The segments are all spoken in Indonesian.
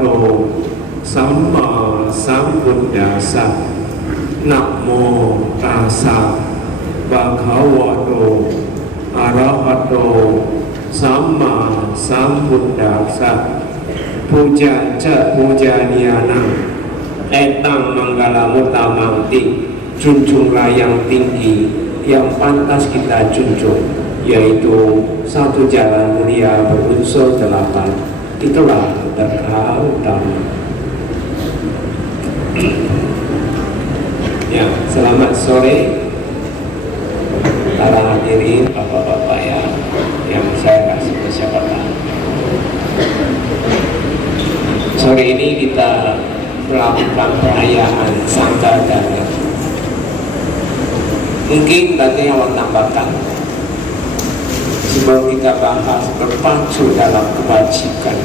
โตสัมมาสัมพุทธัสสะนะโมตัสสะภะคะวะโตอะระหะโตสัมมาสัมพุทธัสสะpuja ca puja niana etang manggala mutamangti junjunglah yang tinggi yang pantas kita junjung, yaitu satu jalan mulia berunsur 8. Itulah berkah utama. Ya, selamat sore para hadirin bapak-bapak yang saya kasih persiapan. Sore ini kita melakukan perayaan Santa Dana. Mungkin tadi awal tambahkan sebelum kita bahas berpacu dalam kebajikan,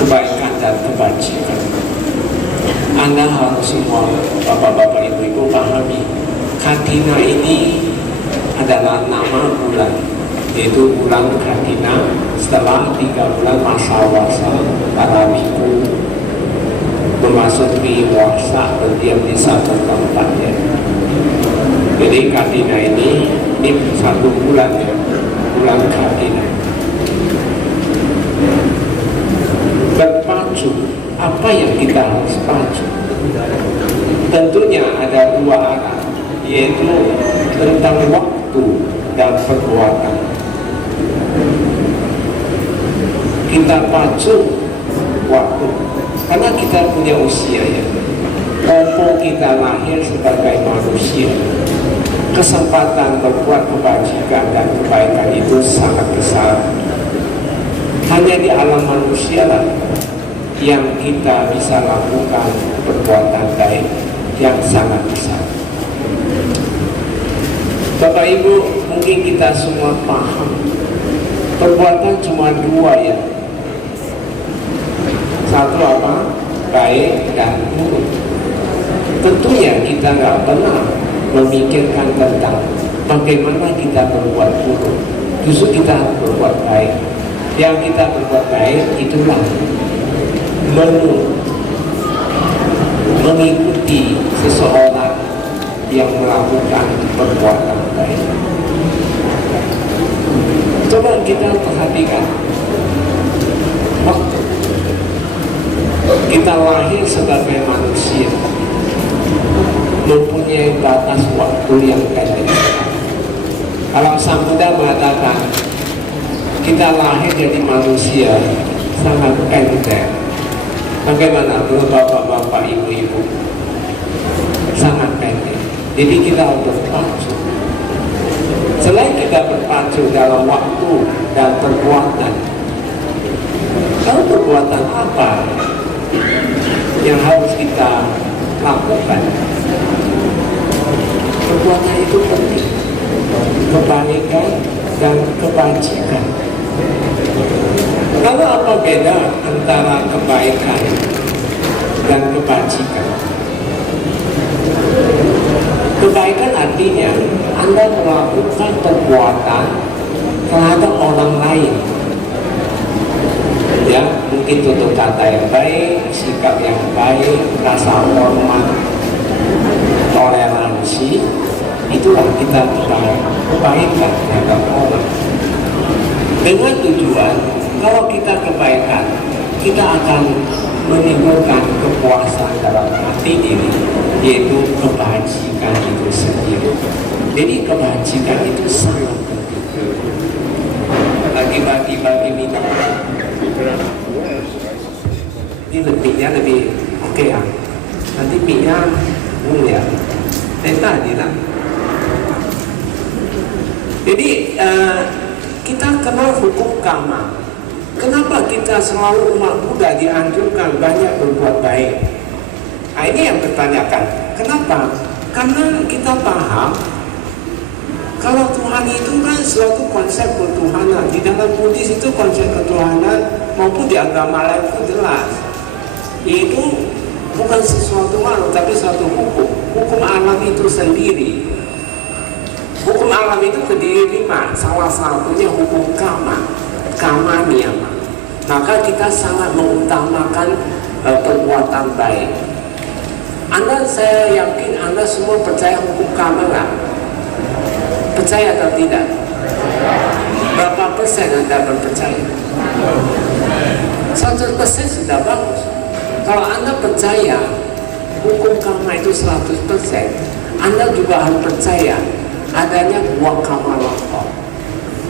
kebaikan dan kebajikan. Anda harus semua bapak-bapak ibu-ibu pahami, Katina ini adalah nama bulan, yaitu bulan Katina. Setelah 3 bulan masa wasa para biku memasuki wasa berdiam di satu tempat ya. Jadi Katina ini 1 bulan ya, bulan Katina. Berpacu, apa yang kita harus pacu? Tentunya ada 2 arah, yaitu tentang waktu dan perbuatan. Kita pacu waktu karena kita punya usia ya. Mumpung kita lahir sebagai manusia, kesempatan berbuat kebajikan dan kebaikan itu sangat besar. Hanya di alam manusia lah yang kita bisa lakukan perbuatan baik yang sangat besar. Bapak Ibu, mungkin kita semua paham perbuatan cuma 2 ya. Satu apa? Baik dan buruk. Tentunya kita nggak pernah memikirkan tentang bagaimana kita berbuat buruk. Justru kita harus berbuat baik. Yang kita berbuat baik itulah mengikuti seseorang yang melakukan perbuatan baik. Coba kita perhatikan waktu kita lahir sebagai manusia mempunyai batas waktu yang pendek. Alam Sang Buddha mengatakan kita lahir jadi manusia sangat pendek. Bagaimana menurut bapak-bapak, ibu-ibu? Sangat pendek. Jadi kita harus berpacu. Selain kita berpacu dalam waktu dan perbuatan, lalu perbuatan apa yang harus kita lakukan? Perbuatan itu penting, kebaikan dan kebajikan. Lalu apa beda antara kebaikan dan kebajikan? Kebaikan artinya Anda melakukan perbuatan terhadap orang lain, ya, mungkin tutur kata yang baik, sikap yang baik, rasa hormat, toleransi. Itulah kita kebaikan terhadap orang. Dengan tujuan, kalau kita kebaikan, kita akan menimbulkan kepuasan dalam hati ini, yaitu kebajikan itu sendiri. Jadi kebajikan itu sangat penting. Lagi bagi-bagi minum. Ini lebihnya lebih oke ya. Nanti minyak ya. Tadi lah. Jadi kita kenal hukum karma. Kenapa kita selalu umat Buddha dianjurkan banyak berbuat baik? Nah, ini yang bertanyakan. Kenapa? Karena kita paham kalau Tuhan itu kan suatu konsep ketuhanan. Di dalam Buddhis itu konsep ketuhanan maupun di agama lain itu jelas. Yaitu bukan sesuatu makhluk tapi suatu hukum. Hukum alam itu sendiri. Hukum alam itu terdiri 5. Salah satunya hukum karma, karma niyama. maka kita sangat mengutamakan perbuatan baik. Saya yakin Anda semua percaya hukum karma nggak? Percaya atau tidak? Berapa persen Anda berpercaya? 100% sudah bagus. Kalau Anda percaya hukum karma itu 100%, Anda juga harus percaya adanya buah karma lampau.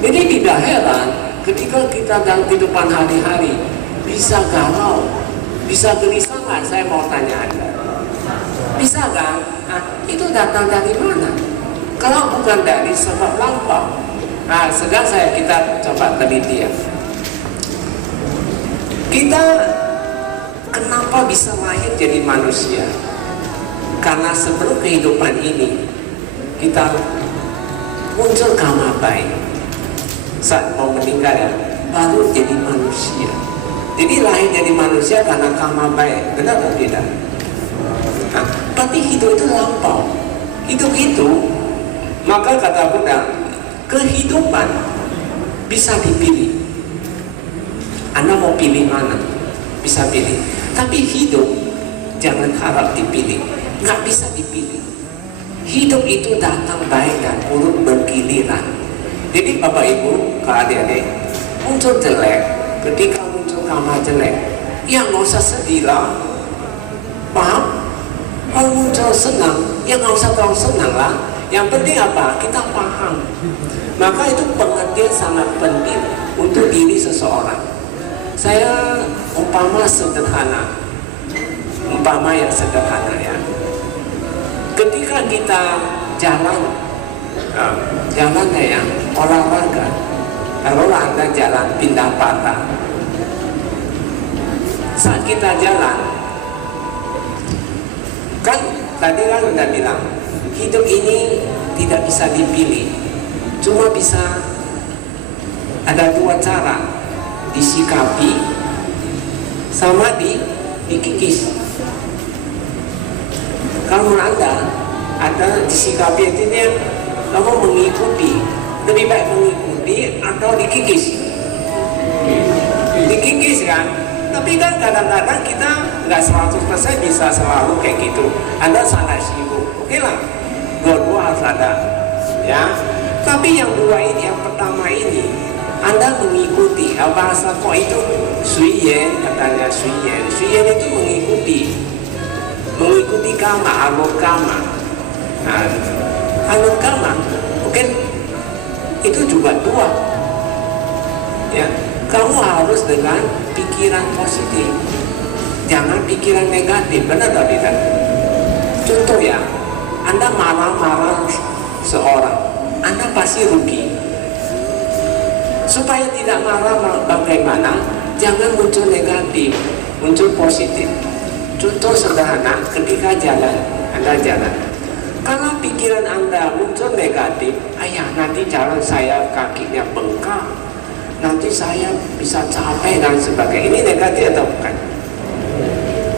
Jadi tidak heran ketika kita dalam kehidupan hari-hari bisa galau, bisa gelisah nggak? Saya mau tanya Anda. Bisa kan? Nah, itu datang dari mana? Kalau bukan dari sebab lampau. Nah, sedang kita coba teliti ya. Kita kenapa bisa lahir jadi manusia? Karena sebelum kehidupan ini kita muncul karma baik. Saat mau meninggal ya, baru jadi manusia. Jadi lahir jadi manusia karena karma baik, benar atau tidak? Nah, tapi hidup itu lampau. Hidup itu, maka kata Buddha, kehidupan bisa dipilih. Anda mau pilih mana? Bisa pilih. Tapi hidup jangan harap dipilih. Nggak bisa dipilih. Hidup itu datang baik dan buruk bergiliran. Jadi Bapak Ibu, adik-adik, muncul jelek. Ketika muncul karma jelek, ya nggak usah sedih lah. Paham? Kalau muncul senang, ya nggak usah terlalu senang lah. Yang penting apa? Kita paham. Maka itu pengertian sangat penting untuk diri seseorang. Saya umpama yang sederhana ya. Ketika kita jalan ya, olahraga, kalau Anda jalan pindah patah, saat kita jalan, kan tadi kan udah bilang, hidup ini tidak bisa dipilih, cuma bisa ada dua cara, disikapi sama dikikis. Kalau Anda ada disikapi, artinya kamu mengikuti, lebih baik mengikuti atau dikikis. Dikikis kan, tapi kan kadang-kadang kita nggak 100% bisa selalu kayak gitu. Anda sangat sibuk, oke lah, dua-dua harus ada ya. Tapi yang dua ini, yang pertama ini, Anda mengikuti. Bahasa kok itu suyen, katanya suyen itu mengikuti karma, alur karma. Nah, alur karma mungkin itu juga dua ya. Kamu harus dengan pikiran positif, jangan pikiran negatif, benar atau tidak? Contoh ya, Anda marah-marah seorang, Anda pasti rugi. Supaya tidak marah bagaimana? Jangan muncul negatif, muncul positif. Contoh sederhana, ketika Anda jalan. Kalau pikiran Anda muncul negatif, ayah nanti jalan saya kakinya bengkak, nanti saya bisa capek dan sebagainya. Ini negatif atau bukan?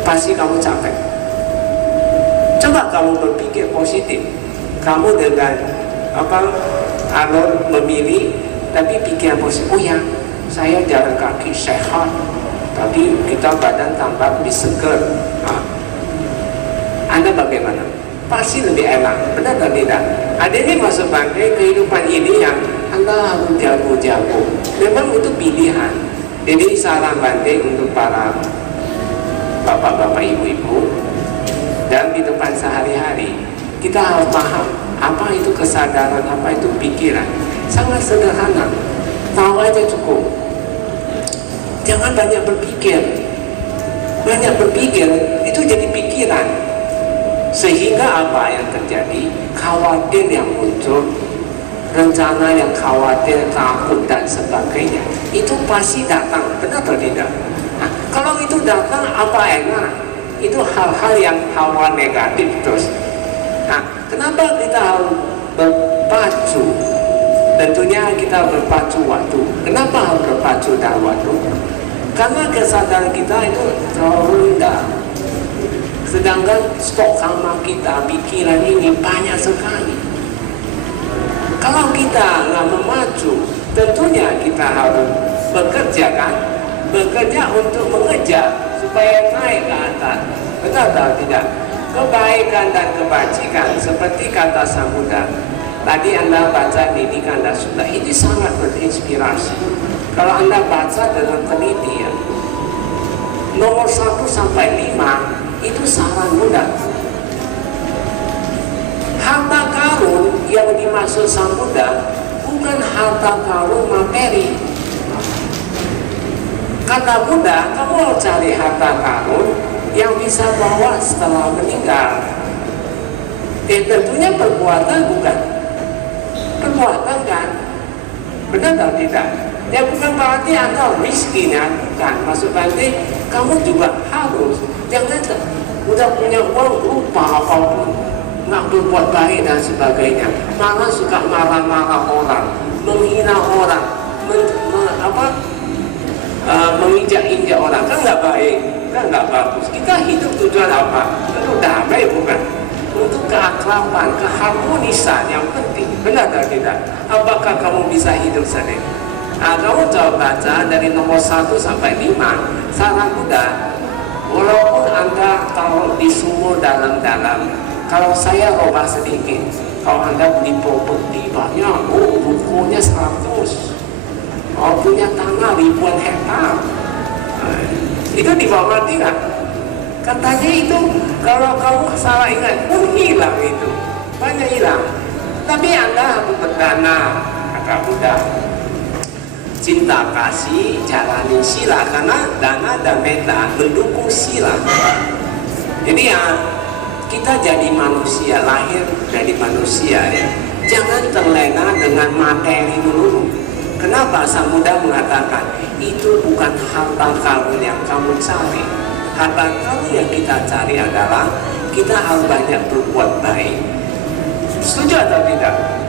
Pasti kamu capek. Coba kamu berpikir positif. Kamu dengan alur memilih, tapi pikiran positif. Oh ya, saya jalan kaki sehat. Tadi kita badan tambah lebih seger. Anda bagaimana? Pasti lebih enak, benar atau tidak? Ada ini masuk bangkai kehidupan ini yang Anda harus jago-jago. Memang itu pilihan. Jadi saran Bante untuk para bapak-bapak, ibu-ibu dalam kehidupan sehari-hari, kita harus paham apa itu kesadaran, apa itu pikiran. Sangat sederhana, tahu aja cukup. Jangan banyak berpikir. Banyak berpikir itu jadi pikiran. Sehingga apa yang terjadi? Khawatir yang muncul, rencana yang khawatir, takut dan sebagainya, itu pasti datang, benar atau tidak? Nah, kalau itu datang apa enak? Itu hal-hal yang hawa negatif terus. Nah, kenapa kita harus berpacu? Tentunya kita berpacu waktu. Kenapa harus berpacu dalam waktu? Karena kesadaran kita itu terlalu rendah. Sedangkan stok karma kita, pikiran ini banyak sekali. Kalau kita nggak memacu, tentunya kita harus bekerja kan. bekerja untuk mengejar supaya naik ke atas. Benar atau tidak? Kebaikan dan kebajikan seperti kata Samudra. Tadi Anda baca didikan dan sudah ini sangat berinspirasi. Kalau Anda baca dengan teliti ya, nomor 1 sampai 5 itu saran mudah. Harta karun yang dimaksud Samudra bukan harta karun materi. Kata Buddha, kamu harus cari harta karun yang bisa bawa setelah meninggal. Tentunya perbuatan bukan. Perbuatan kan? Benar atau tidak? Ya bukan berarti Anda miskin ya, bukan. Maksud nanti kamu juga harus. Jangan udah punya uang lupa apapun, nggak berbuat baik dan sebagainya. Malah suka marah-marah orang, menghina orang, menginjak-injak orang, kan nggak baik, kan nggak bagus. Kita hidup tujuan apa? Untuk damai bukan? Untuk keakraban, keharmonisan yang penting. Benar atau tidak? Apakah kamu bisa hidup sendiri? Nah, kamu coba baca dari nomor 1 sampai 5. Saran mudah. Walaupun Anda taruh di sumur dalam-dalam, kalau saya robah sedikit, kalau Anda beli properti banyak, bukunya 100. Punya tanah ribuan hektar, itu dibawa tidak? Katanya itu kalau kamu salah ingat pun hilang itu, banyak hilang. Tapi Anda harus berdana, kata Buddha. Cinta kasih jalani sila, karena dana dan metta mendukung sila. Jadi ya kita jadi manusia, lahir jadi manusia ya. Jangan terlena dengan materi dulu. Kenapa Samudra mengatakan itu bukan harta karun yang kamu cari. Harta karun yang kita cari adalah kita harus banyak berbuat baik. Setuju atau tidak?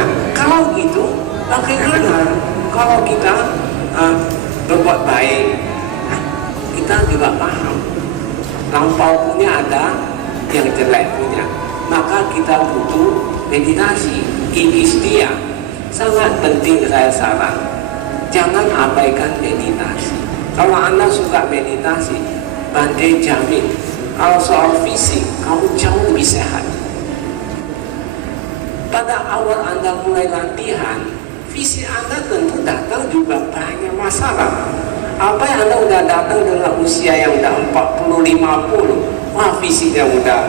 Nah, kalau gitu, bagaimana kalau kita berbuat baik? Nah, kita juga paham. Lampau punya ada, yang jelek punya. Maka kita butuh meditasi, ikhtiar. Sangat penting saya saran, jangan abaikan meditasi. Kalau Anda suka meditasi, Bante jamin, kalau soal fisik, kamu jauh lebih sehat. Pada awal Anda mulai latihan, fisik Anda tentu datang juga banyak masalah. Apa yang Anda udah datang dengan usia yang udah 40-50, wah fisiknya udah.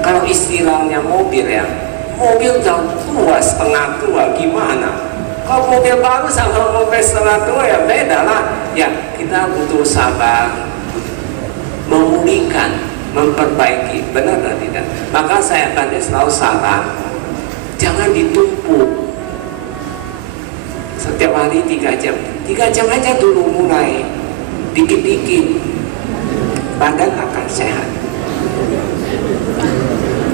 Kalau istilahnya mobil ya, mobil udah tua, setengah tua, gimana? Kalau mobil baru sama mobil setengah tua ya beda lah. Ya kita butuh sabar, memulihkan, memperbaiki, benar atau tidak? Maka saya akan selalu saran, jangan ditumpuk. Setiap hari 3 jam, 3 jam aja dulu mulai, dikit-dikit, badan akan sehat.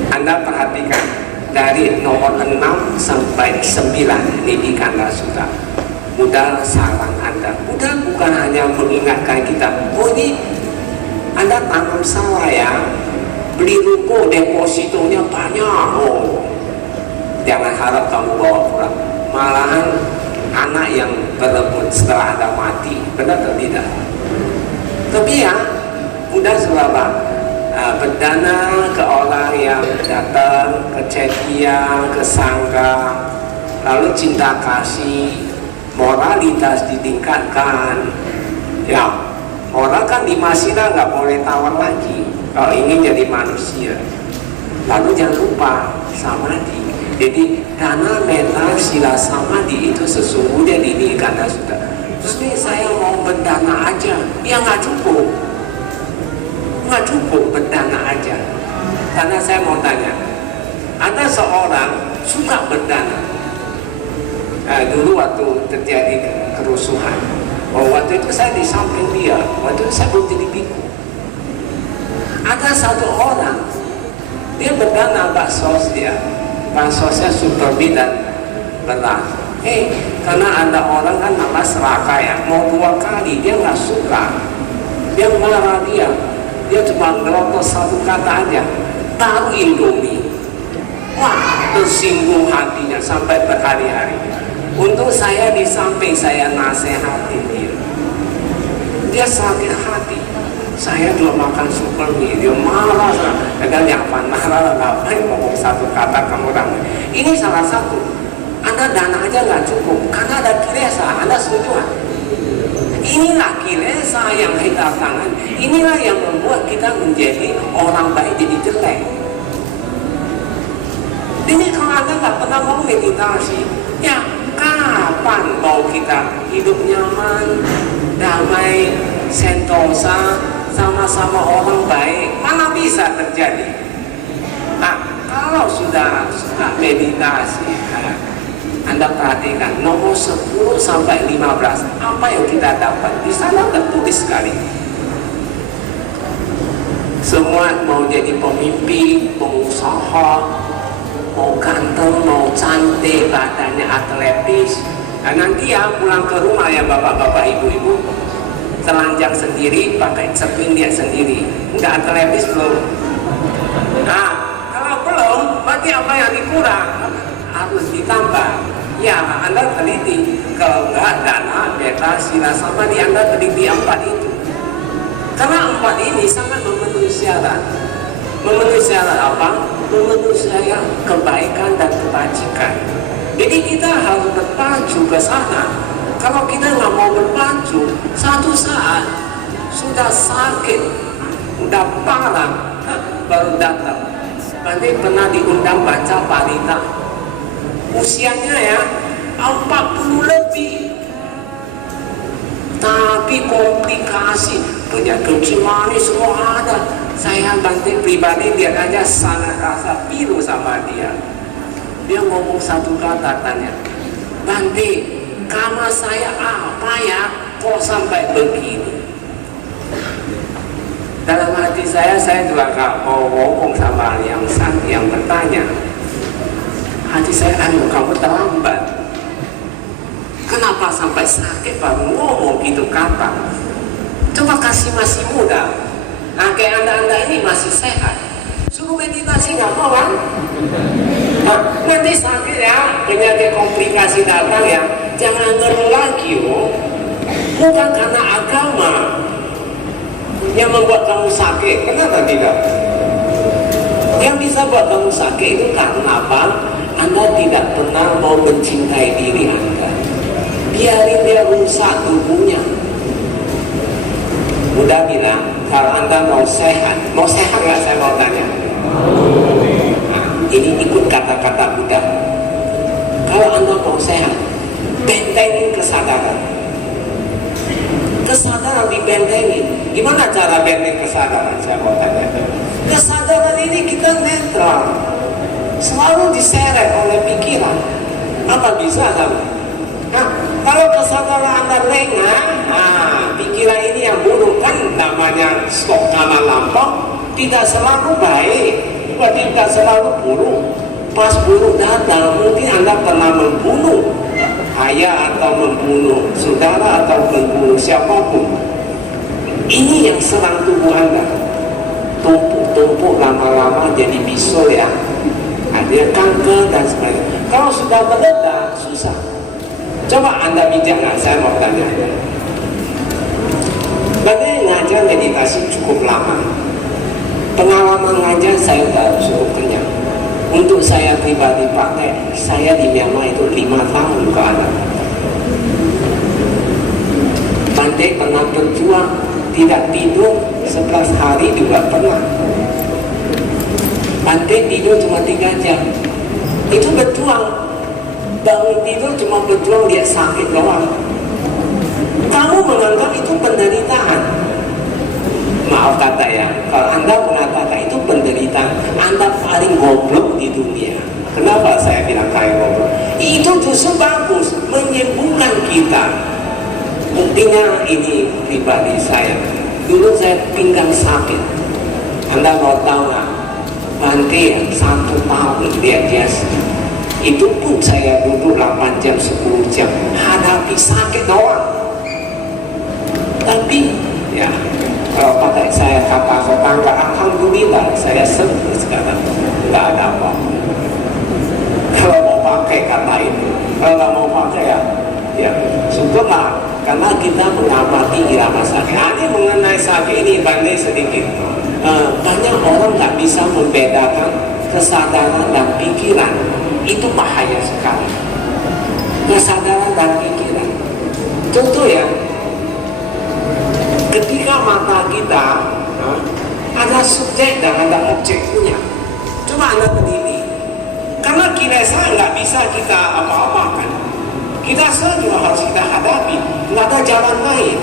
Anda perhatikan, dari nomor 6 sampai 9 didikan sudah. Mudah saran Anda. Mudah bukan hanya mengingatkan kita, oh ini Anda tanam salah ya, beli ruko depositonya banyak. Oh, jangan harap kamu bawa pulang. Malahan anak yang berebut setelah Anda mati, benar atau tidak? Tapi ya, mudah selama berdana ke orang yang datang, ke ceria, ke sangga, lalu cinta kasih, moralitas ditingkatkan. Ya, orang kan di Masina nggak boleh tawar lagi kalau ingin jadi manusia. Lalu jangan lupa samadhi. Jadi dana metta sila samadhi itu sesungguhnya ini karena sudah. Terus nih saya mau berdana aja, ya nggak cukup. Nggak cukup berdana aja. Karena saya mau tanya, ada seorang suka berdana. Dulu waktu terjadi kerusuhan, waktu itu saya di samping dia, waktu itu saya belum jadi biku. Ada satu orang, dia berdana baksos dia, baksosnya super dan beras. Karena ada orang kan nama seraka ya, mau 2 kali dia nggak suka, dia marah dia cuma ngerokok 1 kata aja, taruh Indomie. Wah, tersinggung hatinya sampai berhari-hari. Untuk saya di samping saya nasehatin dia. dia sakit hati. Saya jual makan super mie, dia marah, kadang yang marah, ngapain ngomong satu kata kamu orang. Ini salah satu. Anda dana aja nggak cukup, karena ada kilesa. Anda setuju nggak? Inilah kilesa yang kita tangan. Inilah yang membuat kita menjadi orang baik jadi jelek. Ini kalau Anda nggak pernah mau meditasi, ya kapan mau kita hidup nyaman, damai, sentosa, sama-sama orang baik? Mana bisa terjadi? Nah, kalau sudah meditasi, Anda perhatikan nomor 10 sampai 15 apa yang kita dapat di sana tertulis sekali. Semua mau jadi pemimpin, pengusaha, mau ganteng, mau cantik, badannya atletis. Nah, nanti ya pulang ke rumah ya bapak-bapak, ibu-ibu, telanjang sendiri, pakai cermin dia sendiri. Enggak atletis belum? Nah, kalau belum, berarti apa yang dikurang? Harus ditambah. Ya, Anda teliti. Kalau enggak, dana, beta, sila, sama di Anda teliti 4 itu. Karena 4 ini sangat memenuhi syarat. Memenuhi syarat apa? Memenuhi syarat kebaikan dan kebajikan. Jadi kita harus berpacu ke sana. Kalau kita nggak mau berpacu, satu saat sudah sakit, udah parah, baru datang. Nanti pernah diundang baca parita, usianya ya 40 lebih, tapi komplikasi, penyakit cimani semua ada. Saya Bante pribadi lihat aja sangat rasa pilu sama dia. Dia ngomong satu kata, tanya, Bante, karma saya apa ya kok sampai begini? Dalam hati saya juga gak mau ngomong sama yang bertanya. Hati saya, aduh kamu terlambat. Kenapa sampai sakit baru ngomong gitu kata? Coba kasih masih muda. Nah kayak anda ini masih sehat, suruh meditasi nggak mau kan? Nah, nanti sakit ya, penyakit komplikasi datang ya, jangan ngeluh lagi bukan karena agama yang membuat kamu sakit. Kenapa tidak? Yang bisa buat kamu sakit itu karena apa? Anda tidak pernah mau mencintai diri Anda. Biarin dia rusak tubuhnya. Buddha bilang, kalau Anda mau sehat nggak, saya mau tanya? Nah, ini ikut kata-kata Buddha. Kalau Anda mau sehat, bentengin kesadaran. Kesadaran dibentengin. Gimana cara benteng kesadaran? Saya mau tanya. Kesadaran ini kita netral, selalu diseret oleh pikiran. Apa bisa kamu? Nah, kalau kesadaran Anda lengah, pikiran ini yang buruk, kan namanya stok kanan lampau, tidak selalu baik, tidak selalu buruk. Pas buruk datang, mungkin Anda pernah membunuh ayah atau membunuh saudara atau membunuh siapapun. Ini yang serang tubuh Anda, tumpuk-tumpuk lama-lama jadi bisul ya, ada kanker dan sebagainya. Kalau sudah meledak, susah. Coba Anda bijak nggak? Saya mau tanya. Bagaimana ngajar meditasi cukup lama? Pengalaman ngajar saya baru cukup kenyang. Untuk saya pribadi pakai, saya di Myanmar itu 5 tahun ke anak. Bante pernah berjuang, tidak tidur 11 hari juga pernah. Bante tidur cuma 3 jam. Itu berjuang. Bangun tidur cuma berjuang, dia sakit doang. Kamu menganggap itu penderitaan. Maaf kata ya, kalau Anda mengatakan itu penderitaan, Anda paling goblok di dunia. Kenapa saya bilang paling goblok? Itu justru bagus, menyembuhkan kita. Buktinya ini pribadi saya. Dulu saya pinggang sakit. Anda mau tahu nggak? Bante 1 tahun dia itu pun saya duduk 8 jam, 10 jam, hadapi sakit doang. Tapi ya, kalau pakai saya kata tetangga, alhamdulillah saya sembuh sekarang, nggak ada apa. Kalau mau pakai kata itu, kalau nggak mau pakai ya syukurlah, karena kita mengamati irama sakit. mengenai sakit ini Bante sedikit. Banyak orang nggak bisa membedakan kesadaran dan pikiran. Itu bahaya sekali. Kesadaran dan pikiran. Contoh ya, ketika mata kita ada subjek dan ada objeknya. Coba Anda teliti. Karena kilesa nggak bisa kita apa-apakan. Kita semua harus kita hadapi. Nggak ada jalan lain.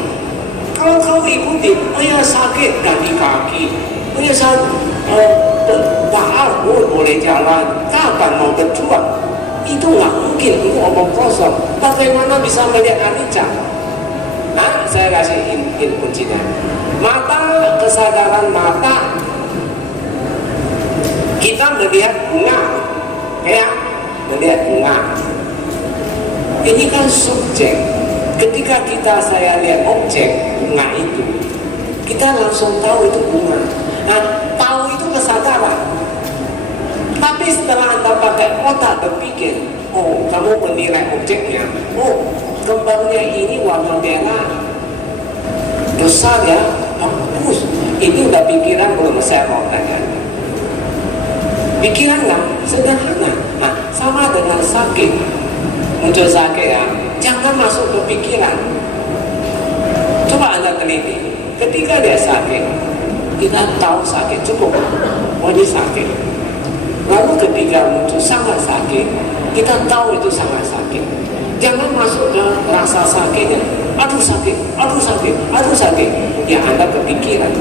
Kalau kau ikuti, oh ya sakit kaki, oh ya tak boleh jalan, kapan mau berjuang? Itu nggak mungkin, itu omong kosong. Bagaimana bisa melihat anicca? Nah, saya kasih kuncinya. Mata, kesadaran mata, kita melihat bunga, ya, melihat bunga. Ini kan subjek. Ketika saya lihat objek bunga itu, kita langsung tahu itu bunga. Nah, tahu itu kesadaran. Tapi setelah Anda pakai otak berpikir, oh kamu menilai objeknya, oh kembangnya ini warna merah, besar ya, bagus. Itu udah pikiran belum saya mau tanya. Pikiran nggak sederhana. Nah, sama dengan sakit, muncul sakit ya. Jangan masuk ke pikiran. Coba Anda teliti. Ketika dia sakit, kita tahu sakit cukup. Oh ini sakit. Lalu ketika muncul sangat sakit, kita tahu itu sangat sakit. Jangan masuk ke rasa sakitnya. Aduh sakit, aduh sakit, aduh sakit. Ya Anda kepikiran.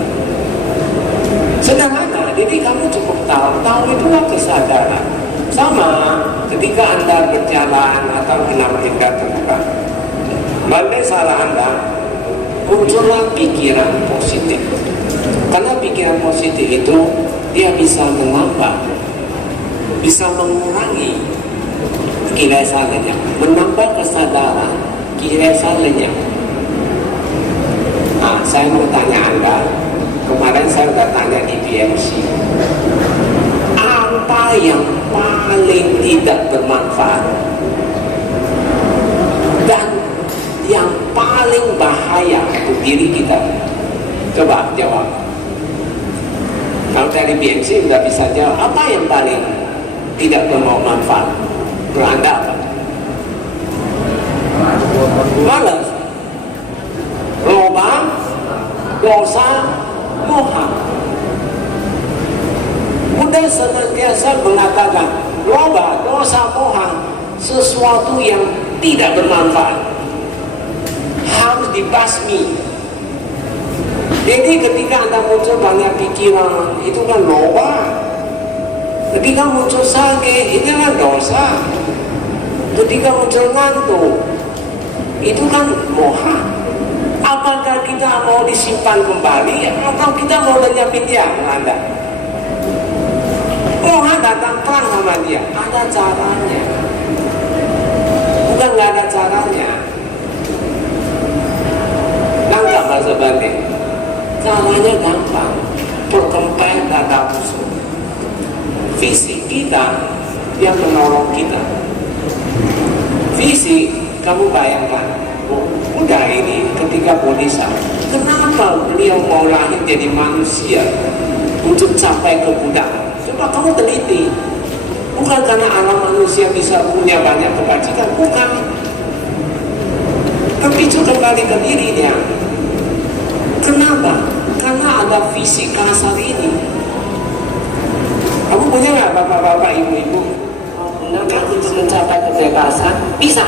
Sederhana. Jadi kamu cukup tahu. Tahu itulah kesadaran. Sama ketika Anda berjalan atau hendak tinggal terbuka, balik salah Anda, muncullah pikiran positif. Karena pikiran positif itu dia bisa menambah, bisa mengurangi kilesa lenyap, menambah kesadaran kilesa lenyap. Nah, saya mau tanya Anda, kemarin saya sudah tanya di BMC, apa yang paling tidak bermanfaat dan yang paling bahaya untuk diri kita? Coba jawab. Kalau dari BMC sudah bisa jawab, apa yang paling tidak bermanfaat? Menurut Anda apa? Malas, loba, dosa, moha. Buddha senantiasa mengatakan loba, dosa, moha sesuatu yang tidak bermanfaat, harus dibasmi. Jadi ketika Anda muncul banyak pikiran, itu kan loba. Ketika muncul sakit, itu kan dosa. Ketika muncul ngantuk, itu kan moha. Apakah kita mau disimpan kembali atau kita mau lenyapin dia? Anda moha datang terang sama dia, ada caranya. Bukan nggak ada caranya. Nggak masuk balik. Caranya gampang. Perkembangan dada musuh. Fisik kita yang menolong kita. Fisik, kamu bayangkan, udah ini ketika Bodhisattva, kenapa beliau mau lahir jadi manusia untuk capai ke Buddha? Coba kamu teliti. Bukan karena alam manusia bisa punya banyak kebajikan, bukan. Terpicu kembali ke dirinya. Kenapa? Karena ada fisik kasar ini. Kamu punya nggak bapak-bapak, ibu-ibu? Gunakan untuk mencapai kebebasan? Bisa.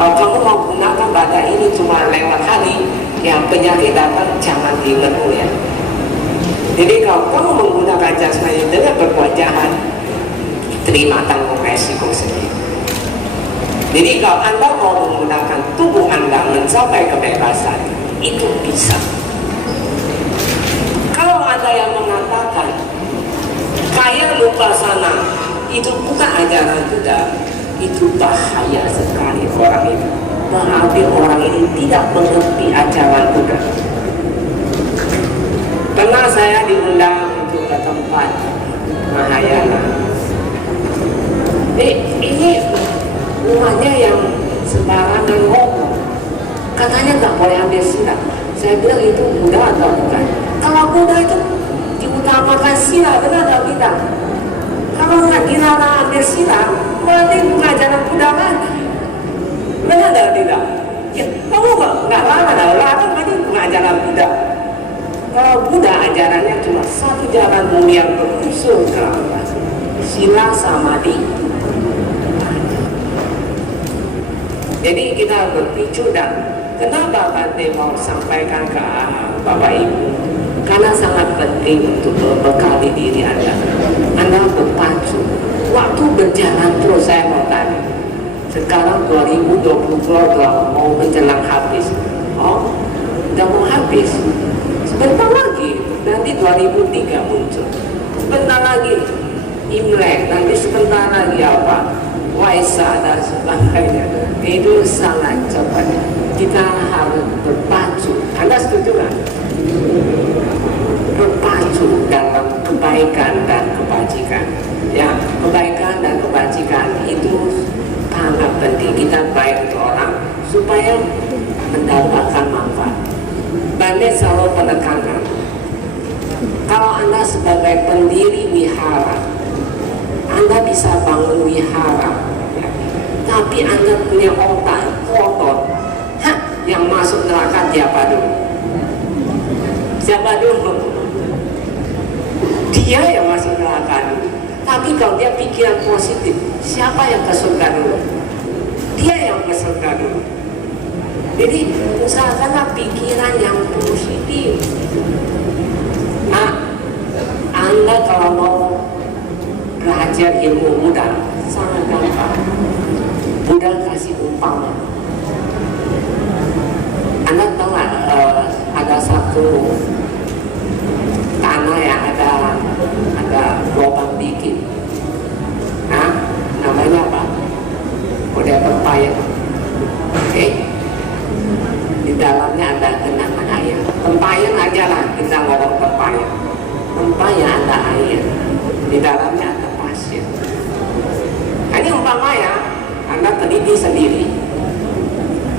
Kalau kamu mau gunakan badan ini cuma lewat hari, yang penyakit datang jangan dilenuh ya. Jadi kalau kamu menggunakan jasmani dengan berbuat jahat, terima tanggung resiko sendiri. Jadi kalau Anda mau menggunakan tubuh Anda mencapai kebebasan, itu bisa. Kalau ada yang mengatakan kaya lupa sana, itu bukan ajaran Buddha, itu bahaya sekali orang itu. Berarti orang ini tidak mengerti ajaran Buddha. Pernah saya diundang untuk ke tempat Mahayana. Ini rumahnya yang sembarangan ngomong. Katanya nggak boleh ambil sunat. Saya bilang itu Buddha atau bukan? Kalau Buddha itu diutamakan sila, benar atau tidak? Kalau nggak dilarang ambil sila, berarti bukan ajaran Buddha lagi. Benar atau tidak? Ya, kamu nggak larang berarti bukan ajaran Buddha. Kalau Buddha ajarannya cuma satu jalan mulia berusul dalam sila samadhi. Jadi kita berpicu dan kenapa Bante mau sampaikan ke Bapak Ibu? Karena sangat penting untuk berbekali diri Anda. Anda berpacu. Waktu berjalan terus saya mau tanya. Sekarang 2022 mau menjelang habis. Oh, udah mau habis. Sebentar lagi, nanti 2003 muncul. Sebentar lagi Imlek, nanti sebentar lagi apa? Waisak dan sebagainya. Itu sangat cepat. Kita harus berpacu. Anda setuju kan? Berpacu dalam kebaikan dan kebajikan. Ya, kebaikan dan kebajikan itu sangat penting. Kita baik untuk orang supaya mendapatkan manfaat. Bante selalu menekankan, kalau Anda sebagai pendiri wihara, Anda bisa bangun wihara, ya. Tapi Anda punya otak kotor. Yang masuk neraka siapa dulu? Siapa dulu? Dia yang masuk neraka dulu. Tapi kalau dia pikiran positif, siapa yang ke surga dulu? Dia yang ke surga dulu. Jadi usahakanlah pikiran yang positif. Nah, Anda kalau mau belajar ilmu Buddha sangat gampang. Buddha kasih umpama. Anda tahu nggak ada satu tanah yang ada lubang dikit. Nah, namanya apa? Udah pepaya. Oke. Di dalamnya ada genangan air. Tempayan aja lah kita ngomong tempayan. Tempayan ada air. Di dalamnya ada pasir. Nah, ini umpama ya, Anda teliti sendiri.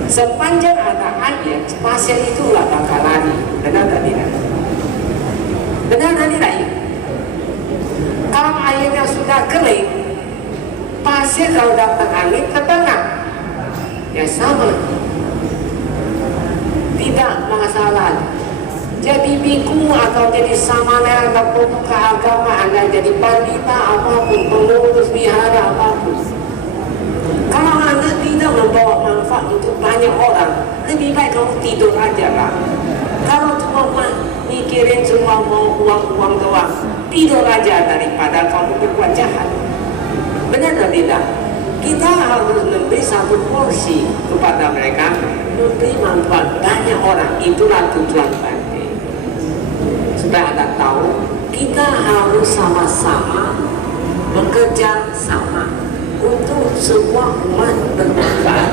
Sepanjang ada air, pasir itu nggak bakal lari. Benar tak tidak? Benar tak tidak? Kalau airnya sudah kering, pasir kalau datang angin ke tengah, ya sama. Tidak masalah. Jadi biku atau jadi samana atau pemuka agama, Anda jadi pandita apapun, pengurus wihara apapun. Kalau Anda tidak membawa manfaat untuk banyak orang, lebih baik kamu tidur aja lah. Kalau cuma mikirin cuma mau uang-uang doang, tidur aja daripada kamu berbuat jahat. Benar atau tidak? Kita harus memberi satu porsi kepada mereka, memberi manfaat banyak orang. Itulah tujuan Bante. Supaya Anda tahu, kita harus sama-sama bekerja sama untuk semua umat bermanfaat.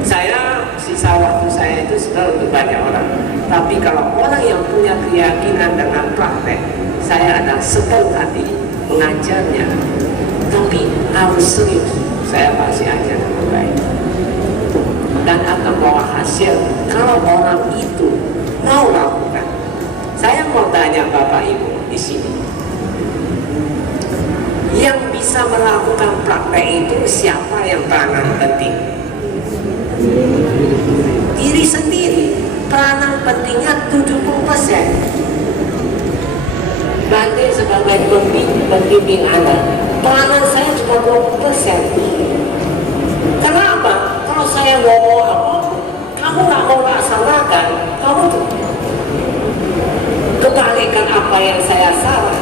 Saya sisa waktu saya itu sudah untuk banyak orang. Tapi kalau orang yang punya keyakinan dengan praktek, saya ada sepenuh hati mengajarnya. Tapi harus serius. Saya pasti ajar dengan baik. Dan akan bawa hasil kalau orang itu mau lakukan. Saya mau tanya Bapak Ibu di sini. Yang bisa melakukan praktek itu siapa yang peranan penting? Diri sendiri. Peranan pentingnya 70%. Bante sebagai pembimbing Anda, peranan saya cuma 20%. Kenapa? Kalau saya ngomong apa, kamu nggak mau laksanakan, kamu kebalikan apa yang saya saran,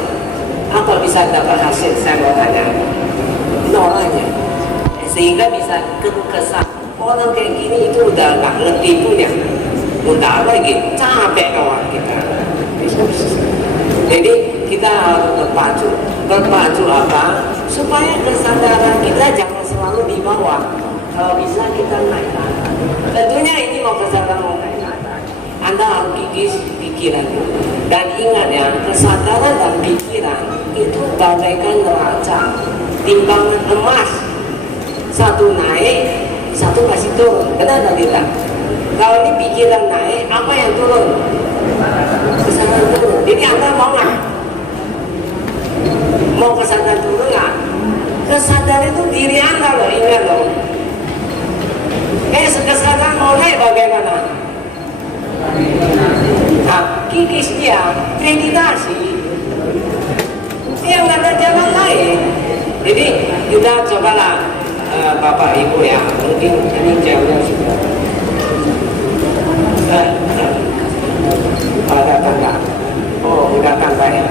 apa bisa dapat hasil? Saya mau tanya, nol aja. Sehingga bisa kesan orang kayak gini itu udah nggak ngerti punya, udah lagi capek kawan kita. Jadi kita harus berpacu apa? Supaya kesadaran kita jangan selalu di bawah. Kalau bisa kita naik atas. Tentunya ini mau kesadaran mau naik atas. Anda harus pikiran. Dan ingat ya, kesadaran dan pikiran itu bagaikan neraca timbangan emas. Satu naik, satu masih turun. Benar atau tidak? Kalau ini pikiran naik, apa yang turun? Kesadaran turun. Jadi Anda mau nggak? Mau kesadaran turun nggak? Kesadaran itu diri Anda loh, ingat loh. Kesadaran mau naik bagaimana? Nah, kikis dia, meditasi. Yang ada jalan lain. Jadi kita cobalah Bapak Ibu ya, mungkin ini jauhnya sudah datang nggak? Oh, datang baik.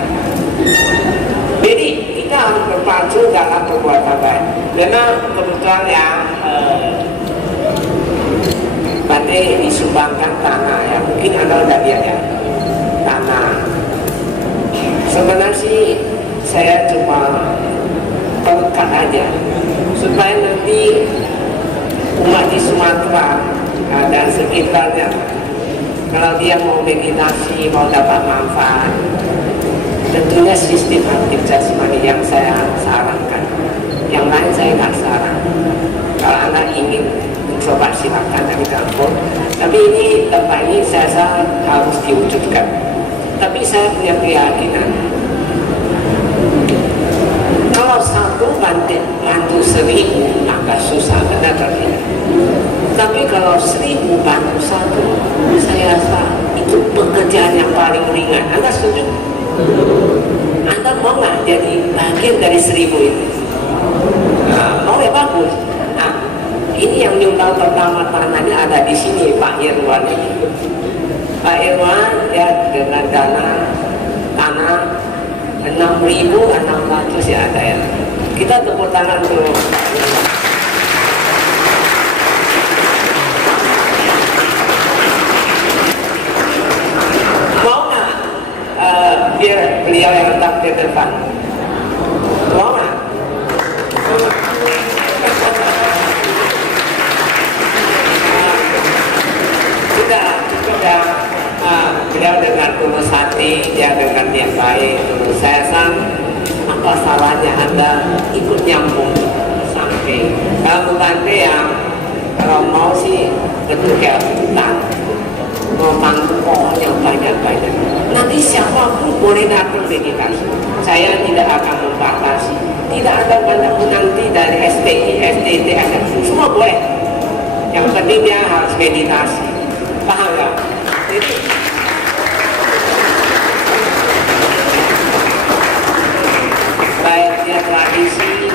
Jadi kita harus berpacu dalam perbuatan baik. Memang kebetulan ya Bante disumbangkan tanah ya, mungkin Anda udah lihat ya, tanah. Sebenarnya sih saya cuma perlukan aja supaya nanti umat di Sumatera dan sekitarnya kalau dia mau meditasi, mau dapat manfaat, tentunya sistem aktif jasmani yang saya sarankan. Yang lain saya nggak saran. Kalau Anda ingin mencoba silakan dari kampung. Tapi ini tempat ini saya harus diwujudkan. Tapi saya punya keyakinan kalau satu bantu 1000 agak susah, benar tidak? Tapi kalau 1000 bantu satu, saya rasa itu pekerjaan yang paling ringan. Anda setuju? Anda mau nggak jadi bagian dari 1000 itu? Nah, mau ya bagus. Nah, ini yang nyumbang pertama tanahnya ada di sini, Pak Irwan ini. Pak Irwan ya dengan dana tanah 6.600 ya ada ya. Kita tepuk tangan dulu. Mau nggak biar beliau yang tetap di depan? Mau nggak? Sudah. Beliau dengan tulus hati, dia dengan niat baik. Saya san, apa salahnya Anda ikut nyambung sampai kalau Bante ya, kalau mau sih bentuk kayak hutan, mau tanam pohon yang banyak-banyak. Nanti siapapun boleh datang meditasi. Saya tidak akan membatasi. Tidak ada banyak nanti dari STI, STT, STT, semua boleh. Yang penting dia harus meditasi. Paham ya? Jadi baik dia tradisi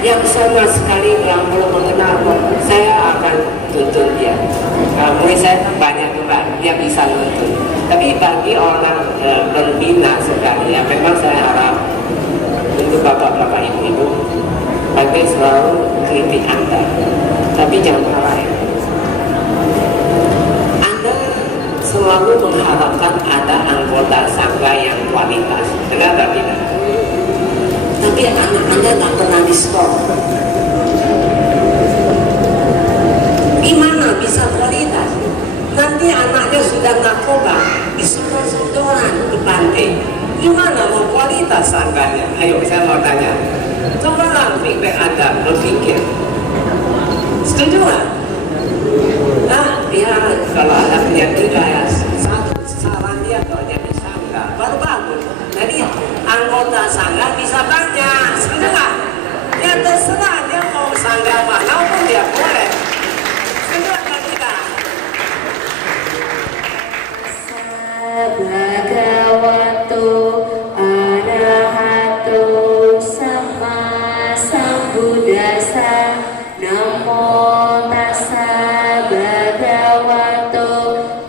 yang sama sekali belum mengenal, saya akan tuntun dia. Mungkin saya banyak juga dia bisa tuntun. Tapi bagi orang berbina sekali ya, memang saya harap untuk bapak-bapak ibu-ibu, bagi selalu kritik Anda, tapi jangan marah ya. Anda selalu mengharapkan ada anggota sangga yang kualitas, benar tak tidak? Tapi anak Anda tak pernah di stop. Gimana bisa kualitas? Nanti anaknya sudah narkoba, disodor-sodoran ke Bante. Gimana mau kualitas sangganya? Ayo saya mau tanya. Cobalah feedback Anda berpikir. Setuju nggak? Nah, ya kalau ada punya tiga ya, satu saran dia kalau jadi sangga baru bagus. Jadi anggota sangga bisa banyak, setuju nggak? Ya terserah dia mau sangga mana pun dia boleh. Setuju atau tidak? Bhagavato arahato sama sambuddhassa. Namo tassa bhagavato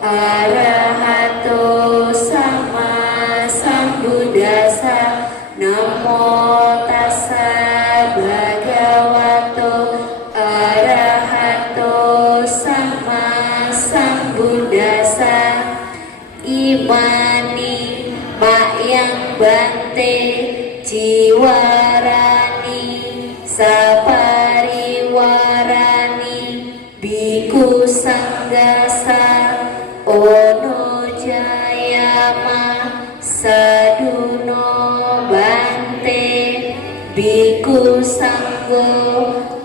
arahato sama sambuddhassa. Namo tassa bhagavato arahato sama sambuddhassa. Imani mayang Bante jiwarani sapariwarani biku sanggasa ono jayama saduno Bante biku sanggo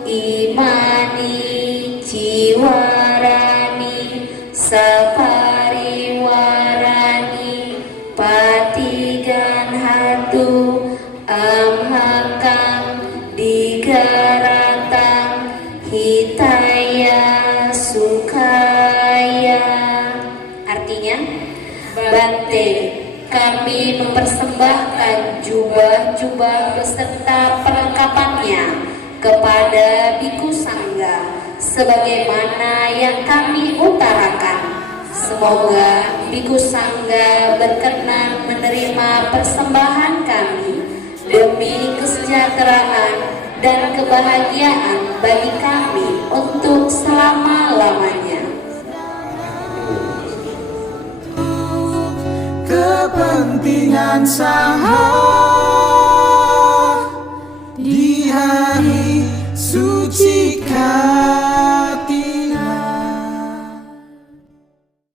imani jiwarani Bante, kami mempersembahkan jubah-jubah beserta perlengkapannya kepada Biku Sangga sebagaimana yang kami utarakan. Semoga Biku Sangga berkenan menerima persembahan kami demi kesejahteraan dan kebahagiaan bagi kami untuk selama-lamanya. Kepentingan saha di hari suci kami.